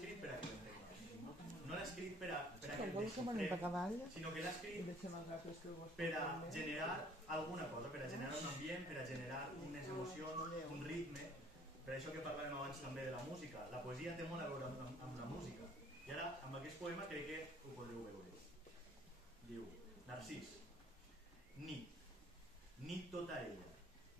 escrit per a que l'entenguem. No l'ha escrit per a que el desxifrem, sinó que l'ha escrit per a generar alguna cosa, per a generar un ambient, per a generar unes emocions, un ritme. Per això que parlàvem abans també de la música. La poesia té molt a veure amb la música. I ara, amb aquest poema, crec que ho podreu veure. Diu, Narcís, nit, nit tota ella,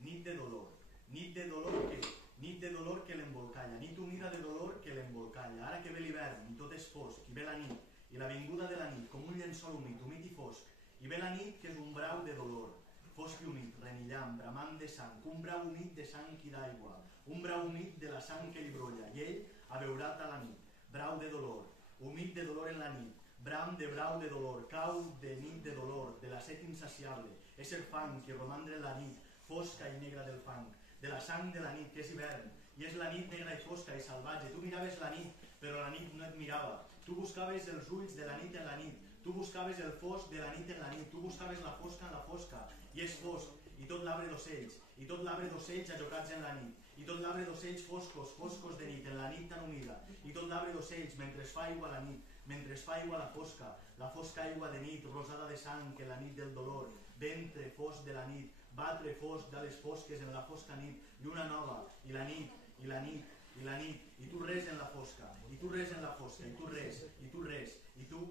nit de dolor què? Nit de dolor que l'embolcalla, nit humida de dolor que l'embolcalla. Ara que ve l'hivern i tot és fosc, i ve la nit, i la vinguda de la nit, com un llençol humit, humit i fosc, i ve la nit que és un brau de dolor, fosc i humit, renillant, bramant de sang, un brau humit de sang i d'aigua, un brau humit de la sang que li brolla, i ell abeurat a la nit, brau de dolor, humit de dolor en la nit, bram de brau de dolor, cau de nit de dolor, de la set insaciable, és el fang que romandre en la nit, fosca i negra del fang, de la sang de la nit, que és hivern, i és la nit negra i fosca i salvatge. Tu miraves la nit, però la nit no et mirava. Tu buscaves els ulls de la nit en la nit, tu buscaves el fosc de la nit en la nit, tu buscaves la fosca en la fosca, i és fosc, i tot l'arbre d'ocells, i tot l'arbre d'ocells ajocats en la nit, i tot l'arbre d'ocells foscos, foscos de nit, en la nit tan humida, i tot l'arbre d'ocells mentre es fa aigua la nit, mentre es fa aigua la fosca aigua de nit, rosada de sang, que la nit del dolor, ventre fosc de la nit, batre fosc de les fosques en la fosca nit, lluna nova, i la nit, i la nit, i la nit, i tu res en la fosca, i tu res en la fosca, i tu res, i tu res, i tu